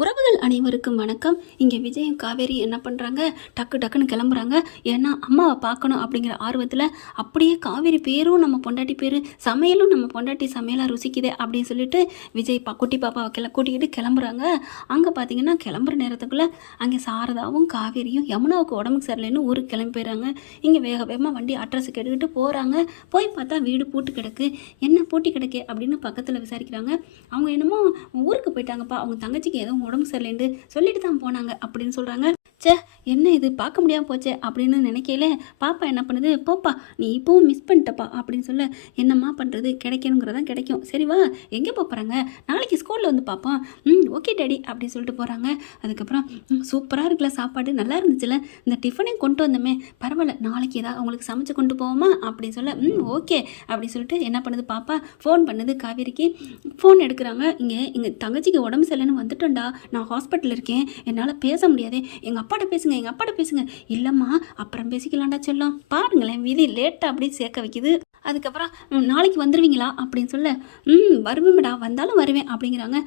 உறவுகள் அனைவருக்கும் வணக்கம். இங்கே விஜயும் காவேரி என்ன பண்ணுறாங்க, டக்கு டக்குன்னு கிளம்புறாங்க. ஏன்னா அம்மாவை பார்க்கணும் அப்படிங்கிற ஆர்வத்தில் அப்படியே காவேரி பேரும் நம்ம பொண்டாட்டி பேர், சமையலும் நம்ம பொண்டாட்டி சமையலாக ருசிக்குதே அப்படின்னு சொல்லிட்டு விஜய் குட்டி பாப்பாவை கூட்டிக்கிட்டு கிளம்புறாங்க. அங்கே பார்த்தீங்கன்னா கிளம்புற நேரத்துக்குள்ளே அங்கே சாரதாவும் காவேரியும் யமுனாவுக்கு உடம்புக்கு சரியில்லைன்னு ஊருக்கு கிளம்பி போயிடுறாங்க. இங்கே வேக வேகமாக வண்டி அட்ரஸ் கேட்டுக்கிட்டு போகிறாங்க. போய் பார்த்தா வீடு பூட்டு கிடக்கு. என்ன பூட்டி கிடக்கே அப்படின்னு பக்கத்தில் விசாரிக்கிறாங்க. அவங்க என்னமோ ஊருக்கு போயிட்டாங்கப்பா, அவங்க தங்கச்சிக்கு ஏதோ உடம்பு சரியில்லைன்னு சொல்லிட்டு தான் போனாங்க அப்படின்னு சொல்கிறாங்க. சே, என்ன இது பார்க்க முடியாமல் போச்சே அப்படின்னு நினைக்கல. பாப்பா என்ன பண்ணுது, போப்பா நீ இப்போவும் மிஸ் பண்ணிட்டப்பா அப்படின்னு சொல்ல, என்னம்மா பண்ணுறது, கிடைக்கணுங்கிறதான் கிடைக்கும். சரி வா, எங்கே போகிறாங்க, நாளைக்கு ஸ்கூலில் வந்து பார்ப்போம். ஓகே டேடி அப்படின்னு சொல்லிட்டு போகிறாங்க. அதுக்கப்புறம் சூப்பராக இருக்குல்ல சாப்பாடு, நல்லா இருந்துச்சுல, இந்த டிஃபனையும் கொண்டு வந்தோமே, பரவாயில்ல நாளைக்கு ஏதாவது அவங்களுக்கு சமைச்சு கொண்டு போவோமா அப்படின்னு சொல்ல, ஓகே அப்படின்னு சொல்லிட்டு என்ன பண்ணுது பாப்பா, ஃபோன் பண்ணுது காவேரிக்கு. ஃபோன் எடுக்கிறாங்க. இங்கே எங்கள் தங்கச்சிக்கு உடம்பு சரியில்லைன்னு வந்துட்டோண்டா, நான் ஹாஸ்பிட்டலில் இருக்கேன், என்னால் பேச முடியாது, எங்கள் அப்பாட்ட பேசுங்க. இல்லைம்மா அப்புறம் பேசிக்கலாம்டா செல்லம், பாருங்களேன் விதி லேட்டாக அப்படி சேர்க்க வைக்குது. அதுக்கப்புறம் நாளைக்கு வந்துடுவீங்களா அப்படின்னு சொல்ல, வருவேன்டா, வந்தாலும் வருவேன் அப்படிங்கிறாங்க.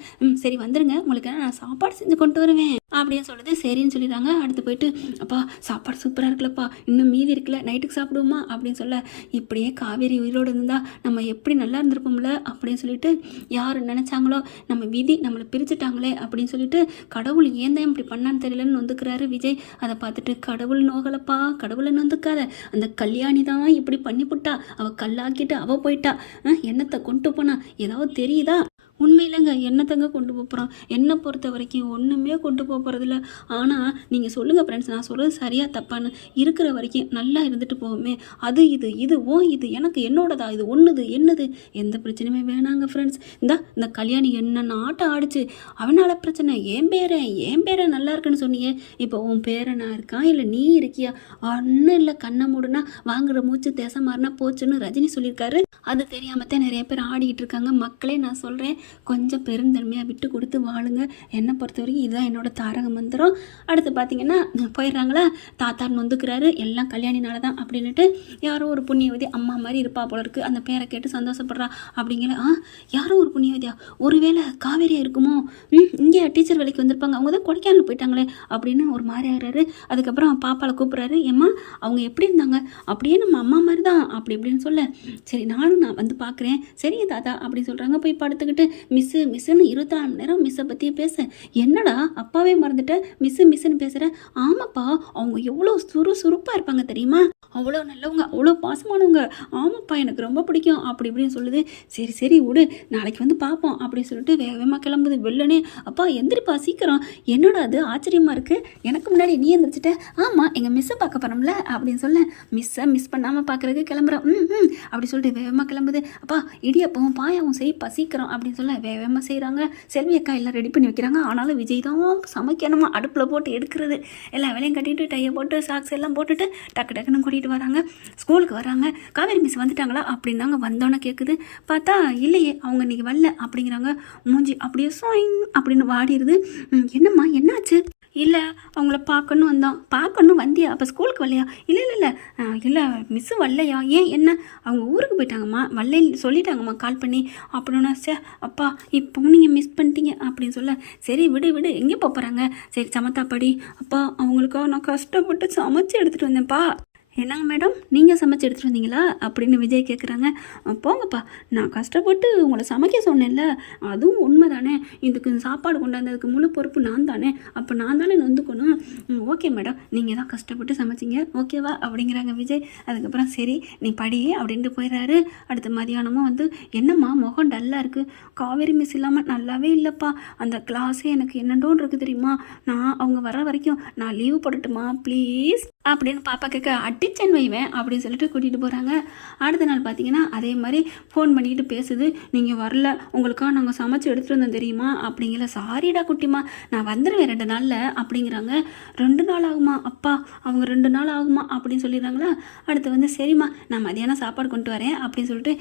சரி வந்துடுங்க, உங்களுக்கு நான் சாப்பாடு செஞ்சு கொண்டு வருவேன் அப்படின்னு சொல்லுது. சரின்னு சொல்லிடுறாங்க. அடுத்து போயிட்டு, அப்பா சாப்பாடு சூப்பராக இருக்குல்லப்பா, இன்னும் மீதி இருக்குல்ல, நைட்டுக்கு சாப்பிடுவோமா அப்படின்னு சொல்ல, இப்படியே காவேரி உயிரோடு இருந்தால் நம்ம எப்படி நல்லா இருந்திருப்போம்ல அப்படின்னு சொல்லிட்டு, யார் நினச்சாங்களோ நம்ம விதி நம்மளை பிரிச்சுட்டாங்களே அப்படின்னு சொல்லிட்டு, கடவுள் ஏன் தான் இப்படி பண்ணான்னு தெரியலன்னு வந்துக்கிறாரு விஜய். அதை பார்த்துட்டு, கடவுள் நோகலப்பா, கடவுளை நொந்துக்காத, அந்த கல்யாணி தான் இப்படி பண்ணிவிட்டா, அவள் கல்லாக்கிட்டு அவள் போயிட்டா, என்னத்தை கொண்டு போனா ஏதாவது தெரியுதா? உண்மையிலங்க என்னத்தங்க கொண்டு போகிறோம், என்னை பொறுத்த வரைக்கும் ஒன்றுமே கொண்டு போகிறதில்ல. ஆனால் நீங்கள் சொல்லுங்கள் ஃப்ரெண்ட்ஸ், நான் சொல்கிறது சரியாக தப்பான்னு, இருக்கிற வரைக்கும் நல்லா இருந்துட்டு போவோமே. அது இது எனக்கு என்னோடதா, இது ஒன்றுது என்னது, எந்த பிரச்சனையுமே வேணாங்க ஃப்ரெண்ட்ஸ். இந்த கல்யாணி என்னென்ன ஆட்டம் ஆடிச்சு, அவனால் பிரச்சனை, என் பேரன் நல்லா இருக்குன்னு சொன்னியே, இப்போ உன் பேரனா இருக்கான் இல்லை நீ இருக்கியா, ஒன்றும் இல்லை, கண்ணை மூடுனா வாங்குற மூச்சு தேசம் மாறினா போச்சுன்னு ரஜினி சொல்லியிருக்காரு. அது தெரியாமல் தான் நிறைய பேர் ஆடிக்கிட்டு இருக்காங்க. மக்களே நான் சொல்கிறேன், கொஞ்சம் பெருந்தன்மையாக விட்டு கொடுத்து வாழுங்க. என்னை பொறுத்த வரைக்கும் இதுதான் என்னோட தாரக மந்திரம். அடுத்து பார்த்தீங்கன்னா போயிடுறாங்களா, தாத்தான்னு வந்துக்கிறாரு, எல்லாம் கல்யாணினால தான் அப்படின்னுட்டு, யாரோ ஒரு புண்ணியவதி அம்மா மாதிரி இருப்பா போல இருக்குது, அந்த பேரை கேட்டு சந்தோஷப்படுறா அப்படிங்கிற. யாரோ ஒரு புண்ணியவதியா, ஒருவேளை காவேரியா இருக்குமோ, இங்கே டீச்சர் வேலைக்கு வந்திருப்பாங்க, அவங்க தான் கொடைக்கானல் போயிட்டாங்களே அப்படின்னு ஒரு மாதிரி ஆகிறாரு. அதுக்கப்புறம் பாப்பாவை கூப்பிட்றாரு, ஏம்மா அவங்க எப்படி இருந்தாங்க, அப்படியே நம்ம அம்மா மாதிரி தான் அப்படி இப்படின்னு சொல்ல, சரி நான் வந்து பார்க்குறேன், சரிங்க தாத்தா அப்படின்னு சொல்கிறாங்க. போய் படுத்துக்கிட்டு, மிஸ்ஸுன்னு 24 மணி நேரம் மிஸ்ஸை பற்றியே பேச, என்னடா அப்பாவே மறந்துட்டேன், மிஸ்ஸுன்னு பேசுகிறேன். ஆமாப்பா அவங்க எவ்வளோ சுறுசுறுப்பாக இருப்பாங்க தெரியுமா, அவ்வளோ நல்லவங்க, அவ்வளோ பாசமானவங்க, ஆமாப்பா எனக்கு ரொம்ப பிடிக்கும் அப்படி இப்படின்னு சொல்லுது. சரி விடு, நாளைக்கு வந்து பார்ப்போம் அப்படின்னு சொல்லிட்டு வேகமாக கிளம்புது. வெள்ளனே, அப்பா எந்திரிப்பா சீக்கிரம், என்னோட அது ஆச்சரியமாக இருக்குது, எனக்கு முன்னாடி நீ எந்திரிச்சிட்ட, ஆமாம் எங்கள் மிஸ்ஸை பார்க்க போகிறோம்ல அப்படின்னு சொல்ல, மிஸ்ஸை மிஸ் பண்ணாமல் பார்க்குறதுக்கு கிளம்புறோம் அப்படி சொல்லிட்டு வேகமாக கிளம்புது. அப்பா இடியப்பவும் பாயாவும் செய்ப்பா சீக்கிரம் அப்படின்னு சொல்ல வேகமாக செய்கிறாங்க. செல்வி அக்கா எல்லாம் ரெடி பண்ணி வைக்கிறாங்க. ஆனாலும் விஜய் தான் சமைக்கணுமா, அடுப்பில் போட்டு எடுக்கிறது, எல்லா வேலையும் கட்டிட்டு டையை போட்டு சாக்ஸ் எல்லாம் போட்டுட்டு டக்குன்னு கூட்டிகிட்டு வராங்க. ஸ்கூலுக்கு வராங்க. காவேரி மிஸ் வந்துட்டாங்களா அப்படின்னாங்க. வந்தோன்னே கேட்குது. பார்த்தா இல்லையே, அவங்க இன்றைக்கி வரல அப்படிங்கிறாங்க. மூஞ்சி அப்படியே சோயிங் அப்படின்னு வாடிடுது. என்னம்மா என்னாச்சு? இல்லை அவங்கள பார்க்கணும் வந்தியா, அப்போ ஸ்கூலுக்கு வரலையா? இல்லை மிஸ்ஸு வரலையா, ஏன் என்ன, அவங்க ஊருக்கு போயிட்டாங்கம்மா, வரலைன்னு சொல்லிட்டாங்கம்மா கால் பண்ணி அப்படின்னா. அப்பா இப்போ நீங்கள் மிஸ் பண்ணிட்டீங்க அப்படின்னு சொல்ல, சரி விடு எங்கே போகிறாங்க, சரி சமத்தா படி. அப்பா அவங்களுக்காக நான் கஷ்டப்பட்டு சமைச்சு எடுத்துகிட்டு வந்தேன்ப்பா. என்னங்க மேடம் நீங்கள் சமைச்சு எடுத்துகிட்டு வந்தீங்களா அப்படின்னு விஜய் கேட்குறாங்க. போங்கப்பா, நான் கஷ்டப்பட்டு உங்களை சமைக்க சொன்னேன்ல, அதுவும் உண்மை தானே, இதுக்கு சாப்பாடு கொண்டாந்ததுக்கு முழு பொறுப்பு நான் தானே, அப்போ நான் தானே நொந்துக்கணும். ஓகே மேடம், நீங்கள் தான் கஷ்டப்பட்டு சமைச்சிங்க, ஓகேவா அப்படிங்கிறாங்க விஜய். அதுக்கப்புறம் சரி நீ படி அப்படின்ட்டு போயிடுறாரு. அடுத்த மதியானமும் வந்து, என்னம்மா முகம் டல்லாக இருக்குது, காவேரி மிஸ் இல்லாமல் நல்லாவே இல்லைப்பா, அந்த கிளாஸே எனக்கு என்னண்டோன்னு இருக்குது தெரியுமா, நான் அவங்க வர வரைக்கும் நான் லீவு போடட்டுமா ப்ளீஸ் அப்படின்னு பாப்பா கேட்க, அடிச்சன் வைவேன் அப்படின்னு சொல்லிட்டு கூட்டிகிட்டு போகிறாங்க. அடுத்த நாள் பார்த்தீங்கன்னா அதே மாதிரி ஃபோன் பண்ணிக்கிட்டு பேசுது. நீங்கள் வரல, உங்களுக்காக நாங்கள் சமைச்சு எடுத்துகிட்டு வந்தோம் தெரியுமா அப்படிங்கிற. சாரிடா குட்டிமா, நான் வந்துடுவேன் 2 நாளில் அப்படிங்கிறாங்க. 2 நாள் ஆகுமா அப்பா, அவங்க 2 நாள் ஆகுமா அப்படின்னு சொல்லிடுறாங்களா. அடுத்து வந்து சரிம்மா நான் மதியானம் சாப்பாடு கொண்டு வரேன் அப்படின்னு சொல்லிட்டு,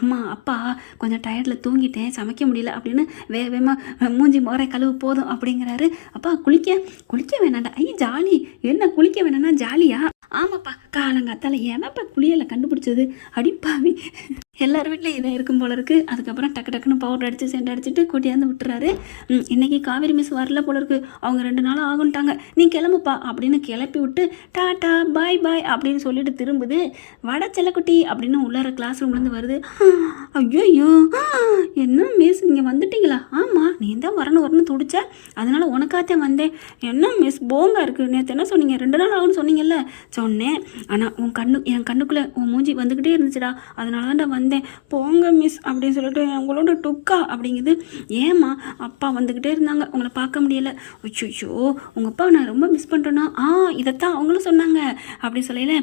அம்மா அப்பா கொஞ்சம் டயர்டில் தூங்கிட்டேன் சமைக்க முடியல அப்படின்னு வேகமாக மூஞ்சி மோரை கழுவு போதும் அப்படிங்கிறாரு. அப்பா குளிக்க வேணாண்டா, ஜாலி, என்ன குளிக்க வேணான்னா ஜாலியா? ஆமாப்பா, காலங்காத்தால ஏமாப்பா குளியலை கண்டுபிடிச்சது, அடிப்பாவி. எல்லார் வீட்லையும் இதை இருக்கும் போல இருக்குது. அதுக்கப்புறம் டக்கு டக்குன்னு பவுடர் அடித்து சென்ட் அடிச்சுட்டு கூட்டியாந்து விட்டுறாரு. இன்றைக்கி காவேரி மிஸ் வரல போல இருக்குது, அவங்க 2 நாள் ஆகுன்ட்டாங்க, நீ கிளம்புப்பா அப்படின்னு கிளப்பி விட்டு டாட்டா பாய் பாய் அப்படின்னு சொல்லிட்டு திரும்புது. வட செல்லக்குட்டி அப்படின்னு உள்ளார கிளாஸ் ரூம்லேருந்து வருது. ஐயோ என்ன மிஸ் நீங்கள் வந்துட்டீங்களா? ஆமாம் நீ தான் வரணும் துடிச்ச, அதனால் உனக்காத்தான் வந்தேன். என்ன மிஸ் போங்க இருக்குது, நேற்று என்ன சொன்னீங்க 2 நாள் ஆகுன்னு சொன்னீங்கல்ல? சொன்னேன், ஆனால் என் கண்ணுக்குள்ளே உன் மூஞ்சி வந்துக்கிட்டே இருந்துச்சுடா, அதனால தான்டா வந்தேன். போங்க மிஸ் அப்படின்னு சொல்லிட்டு உங்களோட டுக்கா அப்படிங்குது. ஏம்மா? அப்பா வந்துக்கிட்டே இருந்தாங்க, உங்களை பார்க்க முடியல. அச்சோ உங்கள் அப்பா நான் ரொம்ப மிஸ் பண்ணுறேன்னா இதைத்தான் அவங்களும் சொன்னாங்க அப்படி சொல்லல.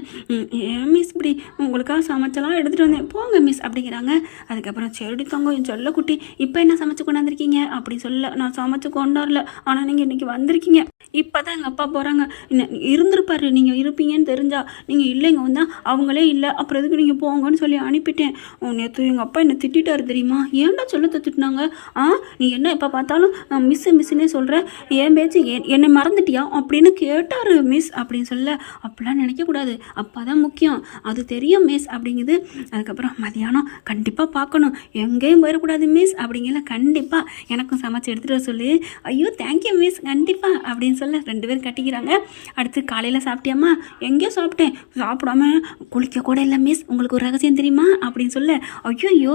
ஏன் மிஸ் இப்படி உங்களுக்காக சமைச்சலாம் எடுத்துகிட்டு வந்தேன், போங்க மிஸ் அப்படிங்கிறாங்க. அதுக்கப்புறம் செடி தங்க என் சொல்ல குட்டி இப்போ என்ன சமைச்சு கொண்டாந்துருக்கீங்க அப்படின்னு சொல்ல, நான் சமைச்சு கொண்டாடல, ஆனால் நீங்கள் இன்றைக்கி வந்திருக்கீங்க. இப்போ தான் எங்கள் அப்பா போகிறாங்க, இருந்திருப்பாரு நீங்கள் இருப்பீங்கன்னு தெரிஞ்சா. நீங்கள் இல்லைங்க வந்தால் அவங்களே இல்லை, அப்புறம் எதுக்கு நீங்கள் போங்கன்னு சொல்லி அனுப்பிட்டேன். நேற்று எங்கள் அப்பா என்னை திட்டாரு தெரியுமா? ஏன்டா சொல்ல திட்டினாங்க? நீ என்ன எப்போ பார்த்தாலும் மிஸ்ஸுன்னே சொல்கிற, ஏன் பேச்சு என்னை மறந்துட்டியா அப்படின்னு கேட்டார் மிஸ் அப்படின்னு சொல்ல. அப்படிலாம் நினைக்கக்கூடாது, அப்பா தான் முக்கியம், அது தெரியும் மிஸ் அப்படிங்குது. அதுக்கப்புறம் மதியானம் கண்டிப்பாக பார்க்கணும், எங்கேயும் போயிடக்கூடாது மிஸ் அப்படிங்கல. கண்டிப்பாக எனக்கும் சமைச்சு எடுத்துகிட்டு வர சொல்லி. ஐயோ தேங்க்யூ மிஸ் கண்டிப்பாக அப்படின்னு சொல்ல 2 பேரும் கட்டிக்கிறாங்க. அடுத்து காலையில் சாப்பிட்டியாம்மா? எங்கேயோ சாப்பிட்டேன், சாப்பிடாம குளிக்க கூட இல்லை மிஸ், உங்களுக்கு ஒரு ரகசியம் தெரியுமா அப்படின்னு சொல்ல. ஐயோ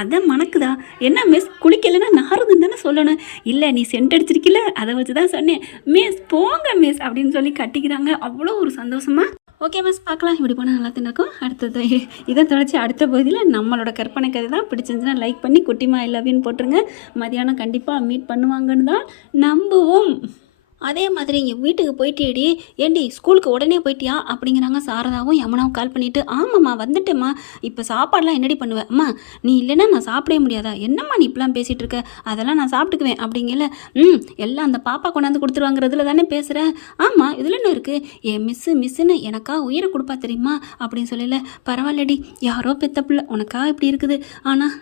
அதான் மணக்குதா? என்ன மிஸ் குளிக்கலைன்னா நாறுதுன்னு தானே சொல்லணும். இல்லை நீ சென்ட் அடிச்சிருக்கில்ல, அதை வச்சு தான் சொன்னேன் மிஸ், போங்க மிஸ் அப்படின்னு சொல்லி கட்டிக்கிறாங்க. அவ்வளோ ஒரு சந்தோஷமா. ஓகே மிஸ் பார்க்கலாம், இப்படி போனால் நல்லா இருக்கும். அடுத்தது இதை தொடர்ச்சி அடுத்த பகுதியில் நம்மளோட கற்பனை கதை தான். பிடிச்சிருந்துச்சுன்னா லைக் பண்ணி குட்டிமா எல்லாவையும் போட்டுருங்க. மதியானம் கண்டிப்பாக மீட் பண்ணுவாங்கன்னு தான் நம்புவோம். அதே மாதிரி இங்கே வீட்டுக்கு போயிட்டேடி, ஏண்டி ஸ்கூலுக்கு உடனே போயிட்டியா அப்படிங்கிறாங்க சாரதாவும் யமுனாவும் கால் பண்ணிவிட்டு. ஆமாம்மா வந்துட்டேம்மா, இப்போ சாப்பாடெலாம் என்னடி பண்ணுவேன்? அம்மா நீ இல்லைன்னா நான் சாப்பிடவே முடியாதா? என்னம்மா நீ இப்பெல்லாம் பேசிகிட்டு இருக்க? அதெல்லாம் நான் சாப்பிட்டுக்குவேன் அப்படிங்கல. எல்லாம் அந்த பாப்பா கொண்டாந்து கொடுத்துருவாங்கிறதுல தானே பேசுகிறேன். ஆமாம் இதில் என்ன இருக்குது? ஏன் மிஸ்ஸுன்னு எனக்கா உயிரை கொடுப்பா தெரியுமா அப்படின்னு சொல்லல. பரவாயில்லடி, யாரோ பெத்த பிள்ளை உனக்கா இப்படி இருக்குது, ஆனால்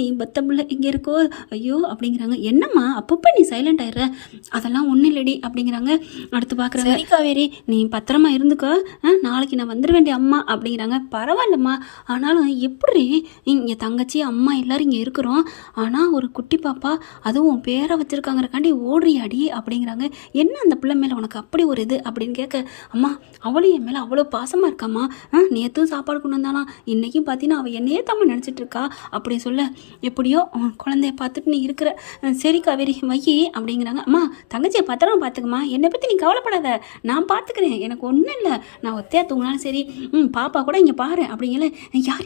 நீ பெத்த பிள்ளை இங்கே இருக்கோ ஐயோ அப்படிங்கிறாங்க. என்னம்மா அப்பப்போ நீ சைலண்ட் ஆயிடுற? அதெல்லாம் ஒன்றும் இல்லடி அப்படிங்கிறாங்க. அடுத்து பார்க்குறாங்க, சரி காவேரி நீ பத்திரமா இருந்துக்கோ, நாளைக்கு நான் வந்துட வேண்டிய அம்மா அப்படிங்கிறாங்க. பரவாயில்லம்மா, ஆனாலும் எப்படி இங்கே தங்கச்சி அம்மா எல்லோரும் இங்கே இருக்கிறோம், ஆனால் ஒரு குட்டி பாப்பா அதுவும் பேரை வச்சுருக்காங்கிறக்காண்டி ஓடுறியாடி அப்படிங்கிறாங்க. என்ன அந்த பிள்ளை மேலே உனக்கு அப்படி ஒரு இது அப்படின்னு கேட்க, அம்மா அவளும் என் மேலே அவ்வளோ பாசமாக இருக்காம்மா, நேற்றும் சாப்பாடு கொண்டு வந்தாலாம், இன்றைக்கும் பார்த்தீங்கன்னா அவள் என்னையே தாம்மா நினச்சிட்டு இருக்கா அப்படி சொல்ல. எப்படியோ குழந்தைய பார்த்துட்டு நீ இருக்கிற, சரி காவேரி வையி அப்படிங்கிறாங்க. அம்மா தங்கச்சியை பத்திரமா பார்த்துக்குமா, என்னை பற்றி நீ கவலைப்படாத, நான் பார்த்துக்கிறேன், எனக்கு ஒன்றும் இல்லை, நான் ஒத்தையா தூங்கினாலும் சரி. பாப்பா கூட இங்கே பாரு அப்படிங்கல.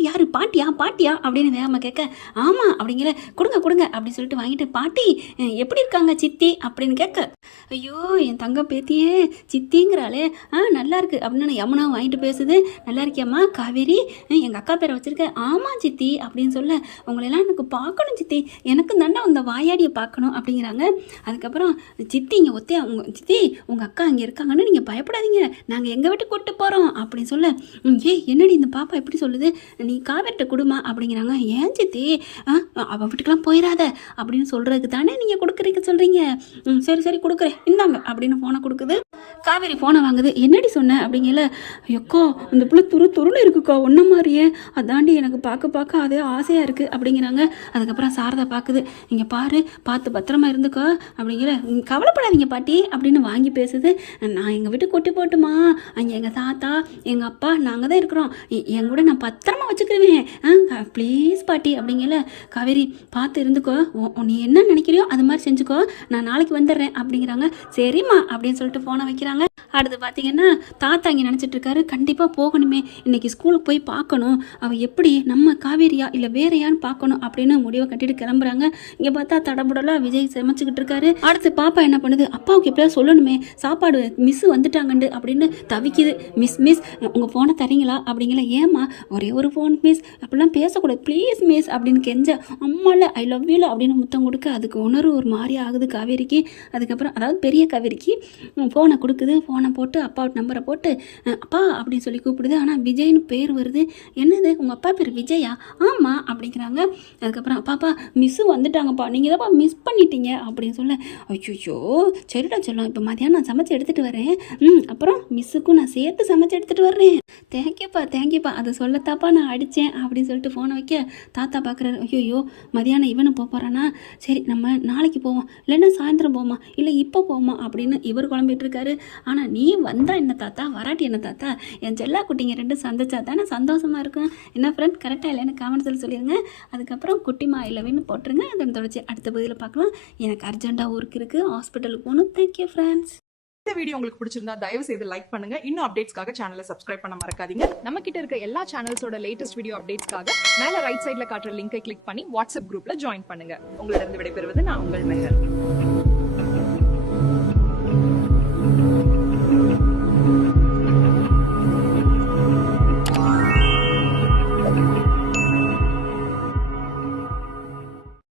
யார் பாட்டியா அப்படின்னு வேகமாக கேட்க, ஆமாம் அப்படிங்கல. கொடுங்க அப்படின்னு சொல்லிட்டு வாங்கிட்டு, பாட்டி எப்படி இருக்காங்க சித்தி அப்படின்னு கேட்க, ஐயோ என் தங்க பேத்தியே சித்திங்கிறாளே, நல்லா இருக்கு அப்படின்னு யமுனா வாங்கிட்டு பேசுது. நல்லா இருக்கியாம்மா காவேரி, எங்கள் அக்கா பேரை வச்சுருக்கேன். ஆமாம் சித்தி அப்படின்னு சொல்ல, உங்களெல்லாம் எனக்கு பார்க்கணும் சித்தி, எனக்கு தாண்டா அந்த வாயாடியை பார்க்கணும் அப்படிங்கிறாங்க. அதுக்கப்புறம் சித்தி இங்கே ஒத்தையா சித்தி உங்கள் அக்கா அங்கே இருக்காங்கன்னு நீங்கள் பயப்படாதீங்க, நாங்கள் எங்கள் வீட்டுக்கு கூப்பிட்டு போகிறோம் அப்படின்னு சொல்ல. என்னடி இந்த பாப்பா எப்படி சொல்லுது, நீ காவேரிட்ட கொடுமா அப்படிங்கிறாங்க. ஏன் சித்தி அவள் வீட்டுக்கெலாம் போயிடாத அப்படின்னு சொல்கிறதுக்கு தானே நீங்கள் கொடுக்குறீங்க சொல்கிறீங்க. சரி கொடுக்குறேன் இந்தாங்க அப்படின்னு ஃபோனை கொடுக்குது. காவேரி ஃபோனை வாங்குது. என்னடி சொன்னேன் அப்படிங்கல. எக்கோ இந்த பிள்ளை துருன்னு இருக்குக்கா ஒன்றை மாதிரியே, அதாண்டி எனக்கு பார்க்க அதே ஆசையாக இருக்குது அப்படிங்கிறாங்க. அதுக்கப்புறம் சாரதா பார்க்குது. இங்கே பார்த்து பத்திரமா இருந்துக்கோ அப்படிங்கிற. கவலைப்படாதீங்க பாட்டி அப்படின்னு வாங்கி பேசுது. நான் எங்கள் வீட்டுக்கு கூட்டி போட்டுமா, அங்கே எங்கள் தாத்தா எங்கள் அப்பா நாங்கள் தான் இருக்கிறோம், என் கூட நான் பத்திரமா வச்சுக்கிடுவேன், ப்ளீஸ் பாட்டி அப்படிங்கல. காவேரி பார்த்து இருந்துக்கோ, நீ என்ன நினைக்கிறியோ அது மாதிரி செஞ்சுக்கோ, நான் நாளைக்கு வந்துடுறேன் அப்படிங்கிறாங்க. சரிம்மா அப்படின்னு சொல்லிட்டு ஃபோனை வைக்கிறாங்க. அடுத்து பார்த்தீங்கன்னா தாத்தா இங்கே நினச்சிட்டு இருக்காரு, கண்டிப்பாக போகணுமே, இன்றைக்கி ஸ்கூலுக்கு போய் பார்க்கணும், அவள் எப்படி நம்ம காவேரியா இல்லை வேறையான்னு பார்க்கணும் அப்படின்னு முடிவை கட்டிட்டு கிளம்புறாங்க. இங்கே பார்த்தா தடபுடலாக விஜய் சமைச்சிக்கிட்டு இருக்காரு. அடுத்து பாப்பா என்ன பண்ணுது, அப்பாவுக்கு எப்படியா சொல்லணுமே, சாப்பாடு மிஸ் வந்துட்டாங்கண்டு அப்படின்னு தவிக்குது. மிஸ் உங்கள் ஃபோனை தரீங்களா அப்படிங்கல. ஏம்மா ஒரே ஒரு ஃபோன் மிஸ், அப்படிலாம் பேசக்கூடாது ப்ளீஸ் மிஸ் அப்படின்னு கெஞ்ச. அம்மால ஐ லவ் யூ அப்படின்னு முத்தம் கொடுக்க, அதுக்கு உணர்வு ஒரு மாதிரி ஆகுது காவேரிக்கு. அதுக்கப்புறம் அதாவது பெரிய காவேரிக்கு ஃபோனை கொடுக்குது. ஃபோனை போட்டு அப்பாவோட நம்பரை போட்டு அப்பா அப்படின்னு சொல்லி கூப்பிடுது. ஆனால் விஜய்னு பேர் வருது. என்னது உங்கள் அப்பா பேர் விஜயா? ஆமாம் அப்படிங்கிறாங்க. அதுக்கப்புறம் பாப்பா மிஸ்ஸு வந்துட்டாங்கப்பா, நீங்கள் தான்ப்பா மிஸ் பண்ணிட்டீங்க அப்படின்னு சொல்ல. ஐயோ சரிடா இல்லை சொல்லும், இப்போ மதியானம் நான் சமைச்சு எடுத்துகிட்டு வரேன். அப்புறம் மிஸ்ஸுக்கும் நான் சேர்த்து சமைச்சு எடுத்துகிட்டு வர்றேன். தேங்க்யூப்பா அதை சொல்லத்தாப்பா நான் அடித்தேன் அப்படின்னு சொல்லிட்டு ஃபோனை வைக்க தாத்தா பார்க்குறாரு. ஐயோ மதியானம் இவனு போகிறானா, சரி நம்ம நாளைக்கு போவோம், இல்லைன்னா சாயந்தரம் போவோமா, இல்லை இப்போ போவோமா அப்படின்னு இவர் குழம்பிட்டு இருக்காரு. ஆனால் நீ வந்தா என்ன தாத்தா, வராட்டி என்ன தாத்தா, என் செல்லா குட்டிங்க ரெண்டும் சந்திச்சா தானே சந்தோஷமாக இருக்கும். என்ன ஃப்ரெண்ட் கரெக்டாக இல்லைன்னு காமெண்ட்ஸில் சொல்லிடுங்க. அதுக்கப்புறம் குட்டிமா இல்லைன்னு போட்டுருங்க. அதன் தொடர்ச்சி அடுத்த பகுதியில் பார்க்கலாம். எனக்கு அர்ஜென்ட்டாக ஒர்க் இருக்குது, ஹாஸ்பிட்டலுக்கு போகணும். Thank you friends. இந்த வீடியோ உங்களுக்கு பிடிச்சிருந்தா தயவு செய்து லைக் பண்ணுங்க. இன்னும் அப்டேட்ஸ்க்காக சேனலை சப்ஸ்கிரைப் பண்ண மறக்காதீங்க. நம்ம கிட்ட இருக்க எல்லா சேனல்ஸோட லேட்டஸ்ட் வீடியோ அப்டேட்ஸ்க்காக மேல ரைட் சைடுல காட்டுற லிங்கை கிளிக் பண்ணி வாட்ஸ்அப் குரூப்ல ஜாயின் பண்ணுங்க. உங்களிடம் விடைபெறுவது நான் உங்கள் மெஹர்.